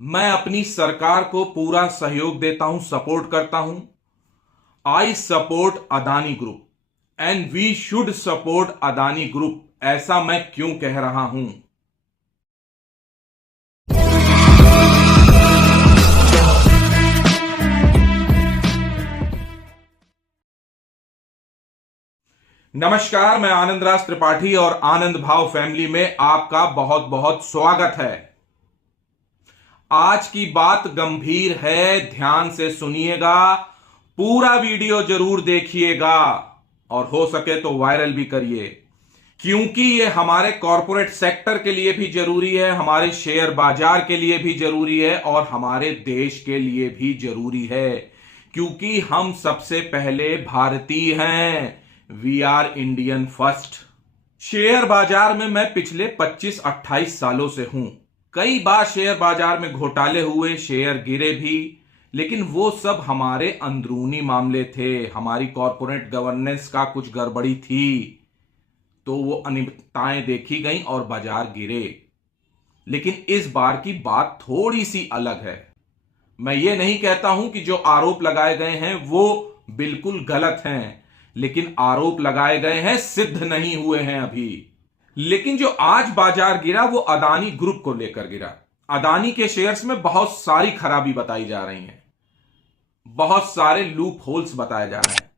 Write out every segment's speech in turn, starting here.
मैं अपनी सरकार को पूरा सहयोग देता हूं, सपोर्ट करता हूं। I support Adani group and we should support Adani group. ऐसा मैं क्यों कह रहा हूं? नमस्कार, मैं आनंद राज त्रिपाठी और आनंद भाव फैमिली में आपका बहुत बहुत स्वागत है। आज की बात गंभीर है, ध्यान से सुनिएगा, पूरा वीडियो जरूर देखिएगा और हो सके तो वायरल भी करिए, क्योंकि ये हमारे कॉरपोरेट सेक्टर के लिए भी जरूरी है, हमारे शेयर बाजार के लिए भी जरूरी है और हमारे देश के लिए भी जरूरी है, क्योंकि हम सबसे पहले भारतीय हैं। We are Indian first. Share बाजार में मैं पिछले 25-28 सालों से हूं। कई बार शेयर बाजार में घोटाले हुए, शेयर गिरे भी, लेकिन वो सब हमारे अंदरूनी मामले थे। हमारी कॉरपोरेट गवर्नेंस का कुछ गड़बड़ी थी, तो वो अनियमितताएं देखी गई और बाजार गिरे। लेकिन इस बार की बात थोड़ी सी अलग है। मैं ये नहीं कहता हूं कि जो आरोप लगाए गए हैं वो बिल्कुल गलत हैं, लेकिन आरोप लगाए गए हैं, सिद्ध नहीं हुए हैं अभी। लेकिन जो आज बाजार गिरा वो अदानी ग्रुप को लेकर गिरा। अदानी के शेयर्स में बहुत सारी खराबी बताई जा रही है, बहुत सारे लूप होल्स बताए जा रहे हैं।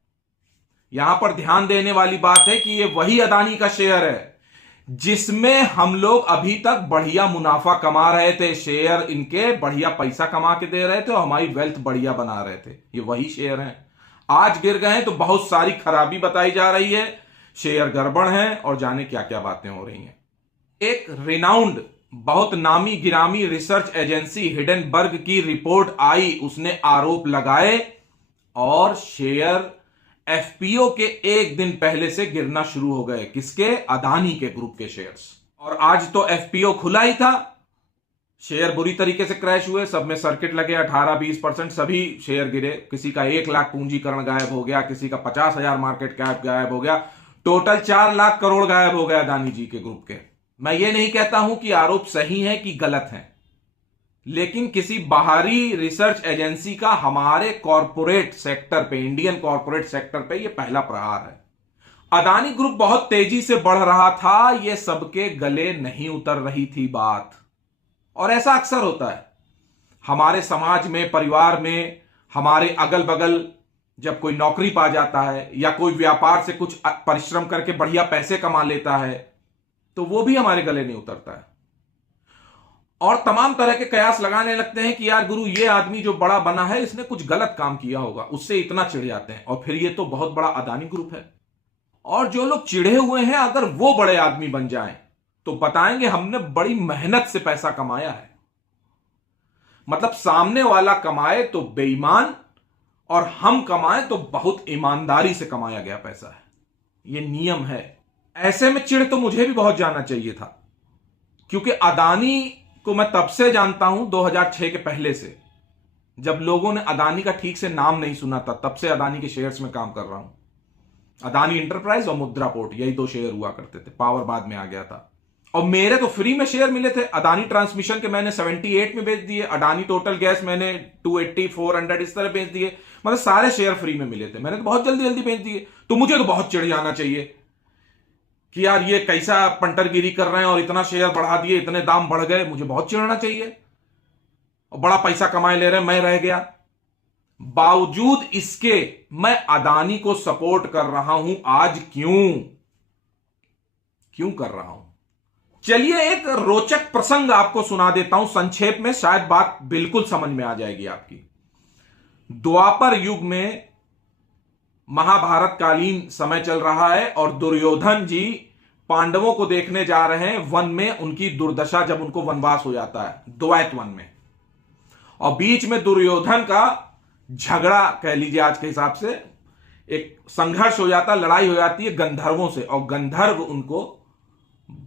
यहां पर ध्यान देने वाली बात है कि ये वही अदानी का शेयर है जिसमें हम लोग अभी तक बढ़िया मुनाफा कमा रहे थे। शेयर इनके बढ़िया पैसा कमा के दे रहे थे और हमारी वेल्थ बढ़िया बना रहे थे। ये वही शेयर हैं। आज गिर गए तो बहुत सारी खराबी बताई जा रही है, शेयर गड़बड़ हैं और जाने क्या क्या बातें हो रही हैं। एक रिनाउंड, बहुत नामी गिरामी रिसर्च एजेंसी हिडेनबर्ग की रिपोर्ट आई, उसने आरोप लगाए और शेयर एफपीओ के एक दिन पहले से गिरना शुरू हो गए। किसके? अदानी के ग्रुप के शेयर्स। और आज तो एफपीओ खुला ही था, शेयर बुरी तरीके से क्रैश हुए, सब में सर्किट लगे, 18-20% सभी शेयर गिरे। किसी का 1 लाख पूंजीकरण गायब हो गया, किसी का 50,000 मार्केट कैप गायब हो गया, टोटल 4 लाख करोड़ गायब हो गया अदानी जी के ग्रुप के। मैं ये नहीं कहता हूं कि आरोप सही है कि गलत है, लेकिन किसी बाहरी रिसर्च एजेंसी का हमारे कॉरपोरेट सेक्टर पे, इंडियन कॉरपोरेट सेक्टर पे, यह पहला प्रहार है। अदानी ग्रुप बहुत तेजी से बढ़ रहा था, यह सबके गले नहीं उतर रही थी बात। और ऐसा अक्सर होता है हमारे समाज में, परिवार में, हमारे अगल बगल। जब कोई नौकरी पा जाता है या कोई व्यापार से कुछ परिश्रम करके बढ़िया पैसे कमा लेता है, तो वो भी हमारे गले नहीं उतरता है और तमाम तरह के कयास लगाने लगते हैं कि यार गुरु, ये आदमी जो बड़ा बना है इसने कुछ गलत काम किया होगा, उससे इतना चिढ़ जाते हैं। और फिर ये तो बहुत बड़ा अदानी ग्रुप है। और जो लोग चिढ़े हुए हैं, अगर वो बड़े आदमी बन जाएं तो बताएंगे हमने बड़ी मेहनत से पैसा कमाया है। मतलब सामने वाला कमाए तो बेईमान और हम कमाए तो बहुत ईमानदारी से कमाया गया पैसा है। यह नियम है। ऐसे में चिढ़ तो मुझे भी बहुत जाना चाहिए था, क्योंकि अदानी को मैं तब से जानता हूं, 2006 के पहले से, जब लोगों ने अदानी का ठीक से नाम नहीं सुना था, तब से अदानी के शेयर्स में काम कर रहा हूं। अदानी इंटरप्राइज और मुद्रा पोर्ट, यही 2 शेयर हुआ करते थे। पावर बाद में आ गया था और मेरे तो फ्री में शेयर मिले थे। अदानी ट्रांसमिशन के मैंने 78 में बेच दिए, अदानी टोटल गैस मैंने 280, 400 इस तरह बेच दिए। मतलब सारे शेयर फ्री में मिले थे, मैंने तो बहुत जल्दी जल्दी बेच दिए। तो मुझे तो बहुत चिढ़ जाना चाहिए कि यार ये कैसा पंटरगिरी कर रहे हैं और इतना शेयर बढ़ा दिए, इतने दाम बढ़ गए। मुझे बहुत चिढ़ना चाहिए और बड़ा पैसा कमाए ले रहे, मैं रह गया। बावजूद इसके मैं अदानी को सपोर्ट कर रहा हूं। आज क्यों कर रहा हूं? चलिए एक रोचक प्रसंग आपको सुना देता हूं संक्षेप में, शायद बात बिल्कुल समझ में आ जाएगी आपकी। द्वापर युग में महाभारत कालीन समय चल रहा है और दुर्योधन जी पांडवों को देखने जा रहे हैं वन में। उनकी दुर्दशा जब उनको वनवास हो जाता है, द्वैत वन में, और बीच में दुर्योधन का झगड़ा कह लीजिए आज के हिसाब से, एक संघर्ष हो जाता, लड़ाई हो जाती है गंधर्वों से, और गंधर्व उनको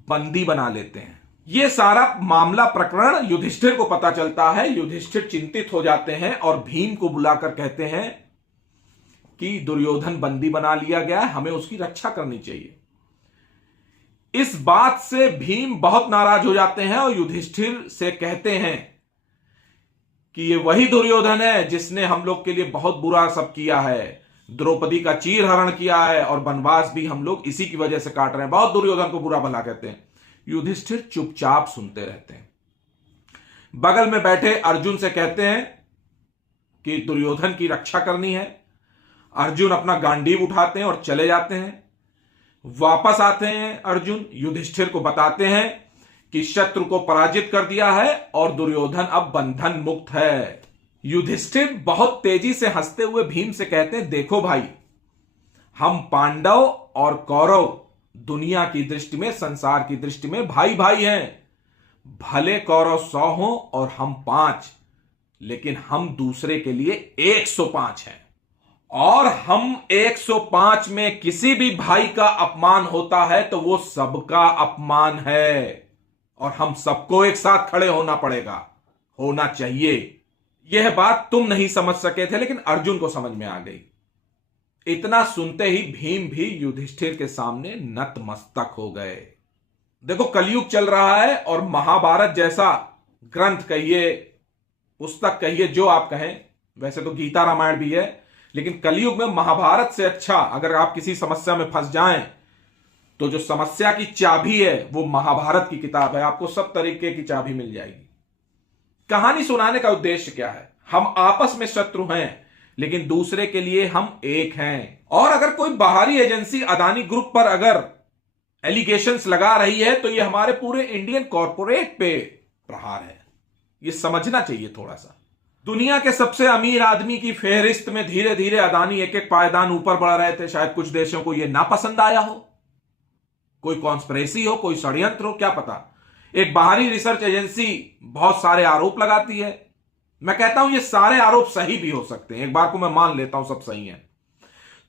बंदी बना लेते हैं। यह सारा मामला प्रकरण युधिष्ठिर को पता चलता है। युधिष्ठिर चिंतित हो जाते हैं और भीम को बुलाकर कहते हैं कि दुर्योधन बंदी बना लिया गया है, हमें उसकी रक्षा करनी चाहिए। इस बात से भीम बहुत नाराज हो जाते हैं और युधिष्ठिर से कहते हैं कि ये वही दुर्योधन है जिसने हम लोग के लिए बहुत बुरा सब किया है, द्रौपदी का चीर हरण किया है और वनवास भी हम लोग इसी की वजह से काट रहे हैं। बहुत दुर्योधन को बुरा भला कहते हैं। युधिष्ठिर चुपचाप सुनते रहते हैं। बगल में बैठे अर्जुन से कहते हैं कि दुर्योधन की रक्षा करनी है। अर्जुन अपना गांडीव उठाते हैं और चले जाते हैं। वापस आते हैं अर्जुन, युधिष्ठिर को बताते हैं कि शत्रु को पराजित कर दिया है और दुर्योधन अब बंधन मुक्त है। युधिष्ठिर बहुत तेजी से हंसते हुए भीम से कहते हैं, देखो भाई, हम पांडव और कौरव दुनिया की दृष्टि में, संसार की दृष्टि में भाई भाई हैं। भले कौरव 100 हो और हम 5, लेकिन हम दूसरे के लिए 105 हैं। और हम 105 में किसी भी भाई का अपमान होता है तो वो सबका अपमान है और हम सबको एक साथ खड़े होना पड़ेगा, होना चाहिए। यह बात तुम नहीं समझ सके थे, लेकिन अर्जुन को समझ में आ गई। इतना सुनते ही भीम भी युधिष्ठिर के सामने नतमस्तक हो गए। देखो, कलयुग चल रहा है और महाभारत जैसा ग्रंथ कहिए, पुस्तक कहिए, जो आप कहें, वैसे तो गीता रामायण भी है, लेकिन कलयुग में महाभारत से अच्छा, अगर आप किसी समस्या में फंस जाएं तो जो समस्या की चाबी है वो महाभारत की किताब है। आपको सब तरीके की चाबी मिल जाएगी। कहानी सुनाने का उद्देश्य क्या है? हम आपस में शत्रु हैं, लेकिन दूसरे के लिए हम एक हैं। और अगर कोई बाहरी एजेंसी अदानी ग्रुप पर अगर एलिगेशंस लगा रही है तो ये हमारे पूरे इंडियन कॉर्पोरेट पे प्रहार है। ये समझना चाहिए थोड़ा सा। दुनिया के सबसे अमीर आदमी की फेहरिस्त में धीरे धीरे अदानी एक एक पायदान ऊपर बढ़ रहे थे। शायद कुछ देशों को यह ना पसंद आया हो, कोई कॉन्स्पिरेसी हो, कोई षड्यंत्र हो, क्या पता। एक बाहरी रिसर्च एजेंसी बहुत सारे आरोप लगाती है। मैं कहता हूं ये सारे आरोप सही भी हो सकते हैं, एक बार को मैं मान लेता हूं सब सही है,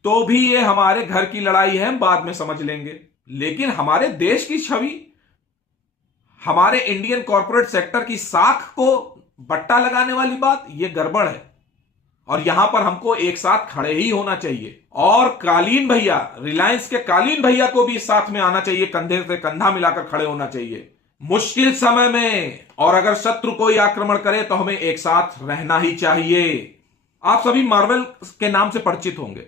तो भी ये हमारे घर की लड़ाई है, हम बाद में समझ लेंगे। लेकिन हमारे देश की छवि, हमारे इंडियन कॉर्पोरेट सेक्टर की साख को बट्टा लगाने वाली बात, यह गड़बड़ है और यहां पर हमको एक साथ खड़े ही होना चाहिए। और कालीन भैया, रिलायंस के कालीन भैया को भी साथ में आना चाहिए, कंधे से कंधा मिलाकर खड़े होना चाहिए मुश्किल समय में। और अगर शत्रु कोई आक्रमण करे तो हमें एक साथ रहना ही चाहिए। आप सभी मार्वल के नाम से परिचित होंगे।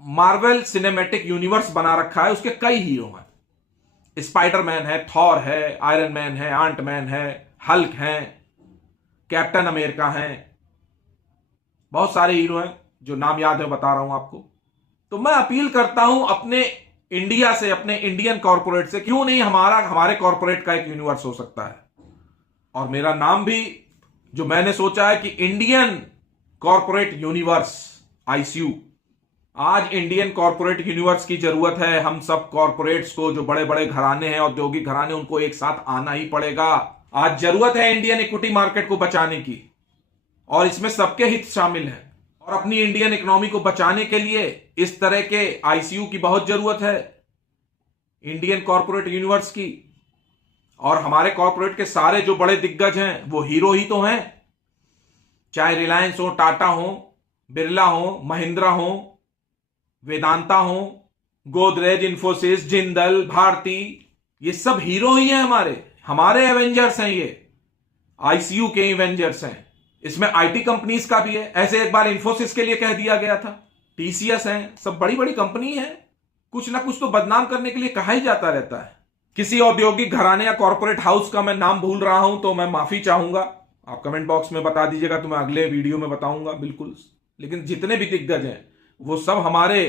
मार्वल सिनेमैटिक यूनिवर्स बना रखा है, उसके कई हीरो हैं। स्पाइडरमैन है, थॉर है, आयरन मैन है, आंट मैन है, हल्क है, कैप्टन अमेरिका है, बहुत सारे हीरो हैं, जो नाम याद है बता रहा हूं आपको। तो मैं अपील करता हूं अपने इंडिया से, अपने इंडियन कॉर्पोरेट से, क्यों नहीं हमारे कॉर्पोरेट का एक यूनिवर्स हो सकता है। और मेरा नाम भी जो मैंने सोचा है कि इंडियन कॉर्पोरेट यूनिवर्स, आईसीयू। आज इंडियन कॉर्पोरेट यूनिवर्स की जरूरत है। हम सब कॉर्पोरेट्स को, जो बड़े बड़े घराने हैं, औद्योगिक घराने, उनको एक साथ आना ही पड़ेगा। आज जरूरत है इंडियन इक्विटी मार्केट को बचाने की और इसमें सबके हित शामिल हैं। और अपनी इंडियन इकोनॉमी को बचाने के लिए इस तरह के आईसीयू की बहुत जरूरत है, इंडियन कॉर्पोरेट यूनिवर्स की। और हमारे कॉर्पोरेट के सारे जो बड़े दिग्गज हैं वो हीरो ही तो हैं, चाहे रिलायंस हो, टाटा हो, बिरला हो, महिंद्रा हो, वेदांता हो, गोदरेज, इंफोसिस, जिंदल, भारती, ये सब हीरो ही हैं हमारे एवेंजर्स हैं। ये आईसीयू के एवेंजर्स हैं। इसमें आईटी कंपनीज का भी है, ऐसे एक बार इंफोसिस के लिए कह दिया गया था। टीसीएस हैं, सब बड़ी बड़ी कंपनी है। कुछ ना कुछ तो बदनाम करने के लिए कहा ही जाता रहता है। किसी औद्योगिक घराने या कॉर्पोरेट हाउस का मैं नाम भूल रहा हूं तो मैं माफी चाहूंगा, आप कमेंट बॉक्स में बता दीजिएगा तो मैं अगले वीडियो में बताऊंगा बिल्कुल। लेकिन जितने भी दिग्गज हैं वो सब हमारे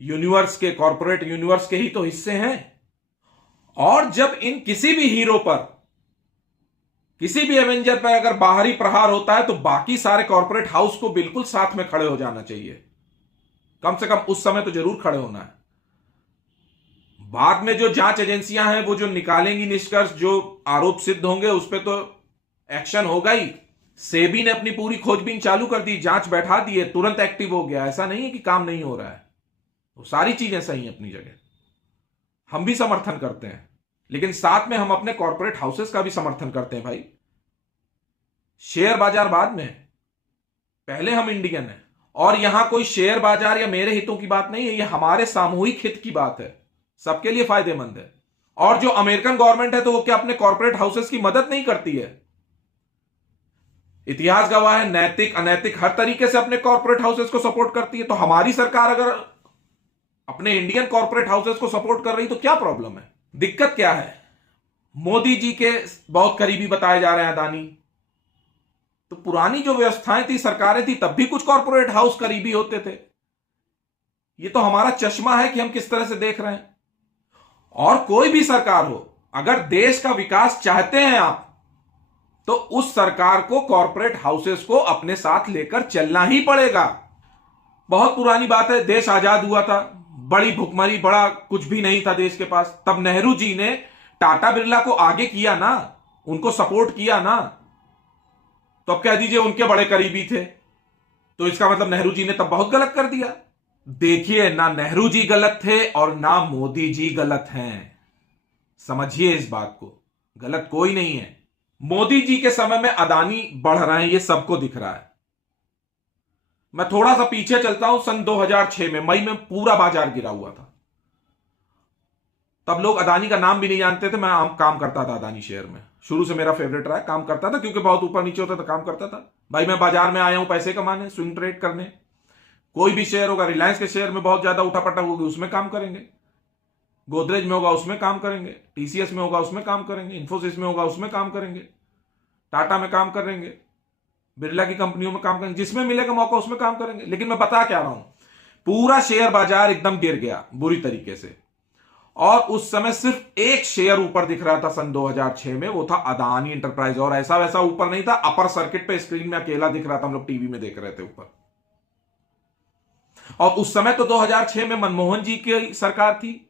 यूनिवर्स के, कॉर्पोरेट यूनिवर्स के ही तो हिस्से हैं। और जब इन किसी भी हीरो पर, किसी भी एवेंजर पर अगर बाहरी प्रहार होता है तो बाकी सारे कॉर्पोरेट हाउस को बिल्कुल साथ में खड़े हो जाना चाहिए। कम से कम उस समय तो जरूर खड़े होना है। बाद में जो जांच एजेंसियां हैं वो जो निकालेंगी निष्कर्ष, जो आरोप सिद्ध होंगे उस पर तो एक्शन होगा ही। सेबी ने अपनी पूरी खोजबीन चालू कर दी, जांच बैठा दी है, तुरंत एक्टिव हो गया। ऐसा नहीं है कि काम नहीं हो रहा है, वो सारी चीजें सही हैं अपनी जगह, हम भी समर्थन करते हैं। लेकिन साथ में हम अपने कॉर्पोरेट हाउसेस का भी समर्थन करते हैं भाई। शेयर बाजार बाद में, पहले हम इंडियन हैं। और यहां कोई शेयर बाजार या मेरे हितों की बात नहीं है, ये हमारे सामूहिक हित की बात है, सबके लिए फायदेमंद है। और जो अमेरिकन गवर्नमेंट है तो वो क्या अपने कॉर्पोरेट हाउसेस की मदद नहीं करती है? इतिहास गवाह है, नैतिक अनैतिक हर तरीके से अपने कॉर्पोरेट हाउसेस को सपोर्ट करती है। तो हमारी सरकार अगर अपने इंडियन कॉर्पोरेट हाउसेस को सपोर्ट कर रही तो क्या प्रॉब्लम है? दिक्कत क्या है? मोदी जी के बहुत करीबी बताए जा रहे हैं अदानी। तो पुरानी जो व्यवस्थाएं थी, सरकारें थी, तब भी कुछ कॉर्पोरेट हाउस करीबी होते थे। ये तो हमारा चश्मा है कि हम किस तरह से देख रहे हैं। और कोई भी सरकार हो, अगर देश का विकास चाहते हैं आप, तो उस सरकार को कॉर्पोरेट हाउसेस को अपने साथ लेकर चलना ही पड़ेगा। बहुत पुरानी बात है, देश आजाद हुआ था, बड़ी भुखमरी, बड़ा कुछ भी नहीं था देश के पास, तब नेहरू जी ने टाटा बिरला को आगे किया ना, उनको सपोर्ट किया ना। तो अब कह दीजिए उनके बड़े करीबी थे, तो इसका मतलब नेहरू जी ने तब बहुत गलत कर दिया। देखिए, ना नेहरू जी गलत थे और ना मोदी जी गलत हैं। समझिए इस बात को, गलत कोई नहीं है। मोदी जी के समय में अदानी बढ़ रहे हैं, ये सबको दिख रहा है। मैं थोड़ा सा पीछे चलता हूं, सन 2006 में मई में पूरा बाजार गिरा हुआ था। तब लोग अदानी का नाम भी नहीं जानते थे। मैं काम करता था अदानी शेयर में, शुरू से मेरा फेवरेट रहा है, काम करता था, क्योंकि बहुत ऊपर नीचे होता था, काम करता था। भाई मैं बाजार में आया हूं पैसे कमाने, स्विंग ट्रेड करने। कोई भी शेयर होगा, रिलायंस के शेयर में बहुत ज्यादा उठापटक होगी, उसमें काम करेंगे। गोदरेज में होगा, उसमें काम करेंगे। टीसीएस में होगा, उसमें काम करेंगे। इंफोसिस में होगा, उसमें काम करेंगे। टाटा में काम करेंगे, बिरला की कंपनियों में काम करेंगे, जिसमें मिलेगा मौका उसमें काम करेंगे। लेकिन मैं बता क्या रहा हूं, पूरा शेयर बाजार एकदम गिर गया बुरी तरीके से। और उस समय सिर्फ एक शेयर ऊपर दिख रहा था सन 2006 में, वो था अदानी एंटरप्राइज। और ऐसा वैसा ऊपर नहीं था, अपर सर्किट पे स्क्रीन में अकेला दिख रहा था, हम लोग टीवी में देख रहे थे ऊपर। और उस समय तो 2006 में मनमोहन जी की सरकार थी।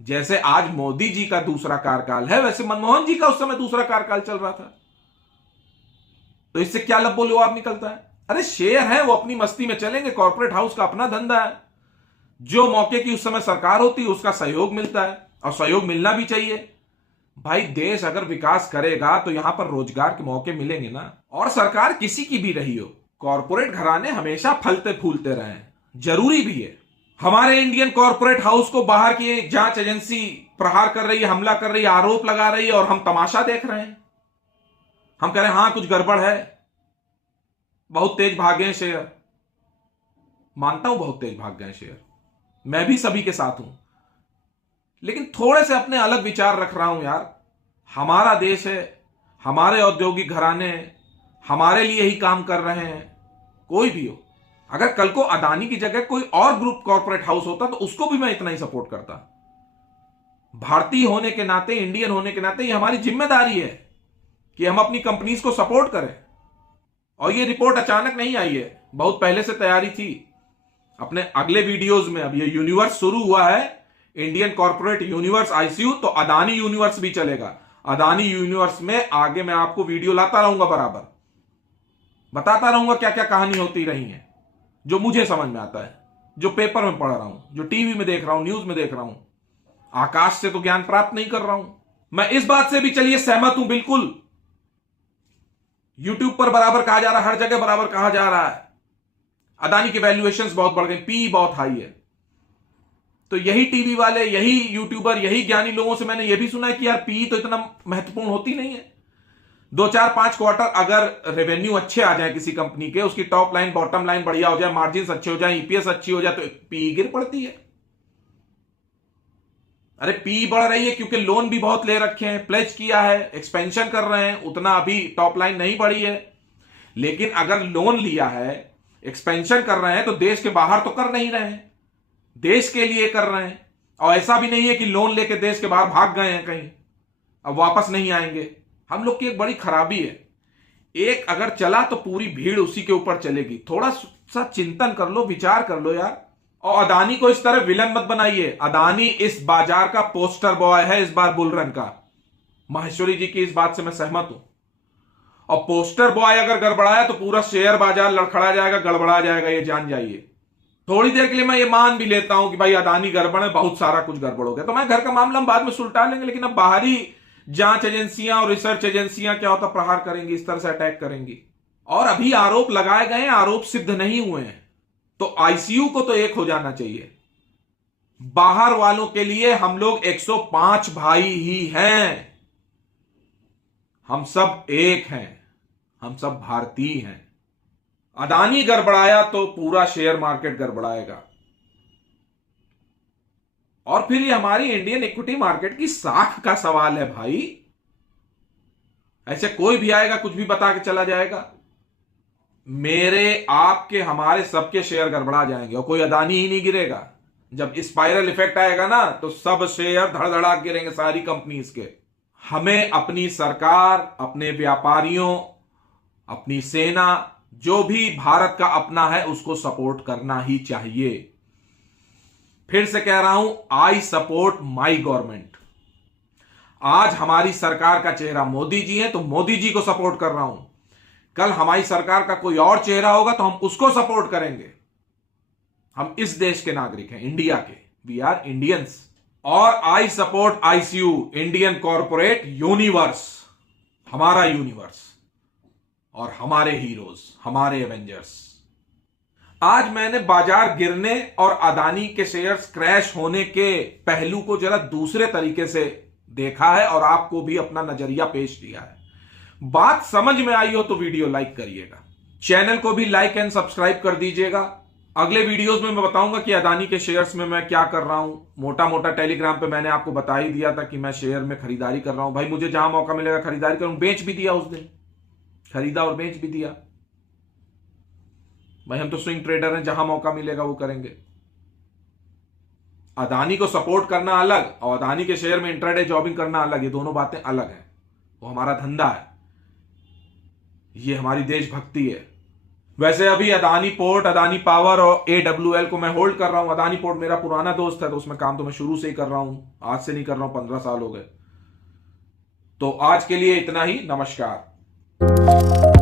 जैसे आज मोदी जी का दूसरा कार्यकाल है, वैसे मनमोहन जी का उस समय दूसरा कार्यकाल चल रहा था। तो इससे क्या लब्बो लुआब निकलता है? अरे शेयर है, वो अपनी मस्ती में चलेंगे, कॉर्पोरेट हाउस का अपना धंधा है। जो मौके की उस समय सरकार होती है उसका सहयोग मिलता है, और सहयोग मिलना भी चाहिए। भाई देश अगर विकास करेगा तो यहां पर रोजगार के मौके मिलेंगे ना। और सरकार किसी की भी रही हो, कॉर्पोरेट घराने हमेशा फलते फूलते रहे हैं, जरूरी भी है। हमारे इंडियन कॉर्पोरेट हाउस को बाहर की जांच एजेंसी प्रहार कर रही है, हमला कर रही है, आरोप लगा रही है, और हम तमाशा देख रहे हैं। हम कह रहे हैं हां कुछ गड़बड़ है, बहुत तेज भागे हैं शेयर। मानता हूं बहुत तेज भाग गए शेयर, मैं भी सभी के साथ हूं, लेकिन थोड़े से अपने अलग विचार रख रहा हूं यार। हमारा देश है, हमारे औद्योगिक घराने हमारे लिए ही काम कर रहे हैं। कोई भी हो, अगर कल को अदानी की जगह कोई और ग्रुप कॉर्पोरेट हाउस होता तो उसको भी मैं इतना ही सपोर्ट करता। भारतीय होने के नाते, इंडियन होने के नाते ये हमारी जिम्मेदारी है कि हम अपनी कंपनीज को सपोर्ट करें। और ये रिपोर्ट अचानक नहीं आई है, बहुत पहले से तैयारी थी। अपने अगले वीडियोस में, अब ये यूनिवर्स शुरू हुआ है, इंडियन कॉर्पोरेट यूनिवर्स आईसीयू, तो अदानी यूनिवर्स भी चलेगा। अदानी यूनिवर्स में आगे मैं आपको वीडियो लाता रहूंगा, बराबर बताता रहूंगा क्या क्या कहानी होती रही है, जो मुझे समझ में आता है, जो पेपर में पढ़ रहा हूं, जो टीवी में देख रहा हूं, न्यूज में देख रहा हूं। आकाश से तो ज्ञान प्राप्त नहीं कर रहा हूं। मैं इस बात से भी चलिए सहमत हूं बिल्कुल, यूट्यूब पर बराबर कहा जा रहा है, हर जगह बराबर कहा जा रहा है, अदानी की वैल्यूएशंस बहुत बढ़ गई, पी बहुत हाई है। तो यही टीवी वाले, यही यूट्यूबर, यही ज्ञानी लोगों से मैंने यह भी सुना है कि यार पी तो इतना महत्वपूर्ण होती नहीं है। 2-4-5 क्वार्टर अगर रेवेन्यू अच्छे आ जाए किसी कंपनी के, उसकी टॉप लाइन बॉटम लाइन बढ़िया हो जाए, मार्जिन अच्छे हो जाए, ईपीएस अच्छी हो जाए, तो पी गिर पड़ती है। अरे पी बढ़ रही है क्योंकि लोन भी बहुत ले रखे हैं, प्लेज किया है, एक्सपेंशन कर रहे हैं, उतना अभी टॉप लाइन नहीं बढ़ी है। लेकिन अगर लोन लिया है, एक्सपेंशन कर रहे हैं, तो देश के बाहर तो कर नहीं रहे हैं, देश के लिए कर रहे हैं। और ऐसा भी नहीं है कि लोन लेके देश के बाहर भाग गए हैं कहीं, अब वापस नहीं आएंगे। हम लोग की एक बड़ी खराबी है, एक अगर चला तो पूरी भीड़ उसी के ऊपर चलेगी। थोड़ा सा चिंतन कर लो, विचार कर लो यार। और अदानी को इस तरह विलन मत बनाइए। अदानी इस बाजार का पोस्टर बॉय है इस बार बुलरन का। माहेश्वरी जी की इस बात से मैं सहमत हूं। और पोस्टर बॉय अगर गड़बड़ाया तो पूरा शेयर बाजार लड़खड़ा जाएगा, गड़बड़ा जाएगा, ये जान जाइए। थोड़ी देर के लिए मैं ये मान भी लेता हूं कि भाई अदानी गड़बड़ है, बहुत सारा कुछ गड़बड़ हो गया, तो मैं घर का मामला हम बाद में सुलटा लेंगे। लेकिन अब बाहरी जांच एजेंसियां और रिसर्च एजेंसियां क्या होता प्रहार करेंगी, इस तरह से अटैक करेंगी। और अभी आरोप लगाए गए, आरोप सिद्ध नहीं हुए हैं, तो आईसीयू को तो एक हो जाना चाहिए। बाहर वालों के लिए हम लोग 105 भाई ही हैं। हम सब एक हैं, हम सब भारतीय हैं। अदानी गड़बड़ाया तो पूरा शेयर मार्केट गड़बड़ाएगा। और फिर ये हमारी इंडियन इक्विटी मार्केट की साख का सवाल है भाई। ऐसे कोई भी आएगा, कुछ भी बता के चला जाएगा। मेरे, आपके, हमारे सबके शेयर गड़बड़ा जाएंगे और कोई अदानी ही नहीं गिरेगा। जब स्पाइरल इफेक्ट आएगा ना तो सब शेयर धड़धड़ा गिरेंगे, सारी कंपनीज के। हमें अपनी सरकार, अपने व्यापारियों, अपनी सेना, जो भी भारत का अपना है, उसको सपोर्ट करना ही चाहिए। फिर से कह रहा हूं, आई सपोर्ट माई गवर्नमेंट। आज हमारी सरकार का चेहरा मोदी जी है तो मोदी जी को सपोर्ट कर रहा हूं। कल हमारी सरकार का कोई और चेहरा होगा तो हम उसको सपोर्ट करेंगे। हम इस देश के नागरिक हैं, इंडिया के। We are Indians. और I support ICU, Indian corporate universe, हमारा यूनिवर्स और हमारे हीरोज, हमारे एवेंजर्स। आज मैंने बाजार गिरने और अदानी के शेयर्स क्रैश होने के पहलू को जरा दूसरे तरीके से देखा है और आपको भी अपना नजरिया पेश किया है। बात समझ में आई हो तो वीडियो लाइक करिएगा, चैनल को भी लाइक एंड सब्सक्राइब कर दीजिएगा। अगले वीडियोस में मैं बताऊंगा कि अदानी के शेयर्स में मैं क्या कर रहा हूं। मोटा मोटा टेलीग्राम पे मैंने आपको बता ही दिया था कि मैं शेयर में खरीदारी कर रहा हूं। भाई मुझे जहां मौका मिलेगा खरीदारी करूं। बेच भी दिया, उस दिन खरीदा और बेच भी दिया। भाई हम तो स्विंग ट्रेडर हैं, जहां मौका मिलेगा वो करेंगे। अदानी को सपोर्ट करना अलग और अदानी के शेयर में इंट्राडे जॉबिंग करना अलग, ये दोनों बातें अलग हैं। वो हमारा धंधा है, ये हमारी देशभक्ति है। वैसे अभी अदानी पोर्ट, अदानी पावर और AWL को मैं होल्ड कर रहा हूं। अदानी पोर्ट मेरा पुराना दोस्त है तो उसमें काम तो मैं शुरू से ही कर रहा हूं, आज से नहीं कर रहा हूं, 15 साल हो गए। तो आज के लिए इतना ही। नमस्कार।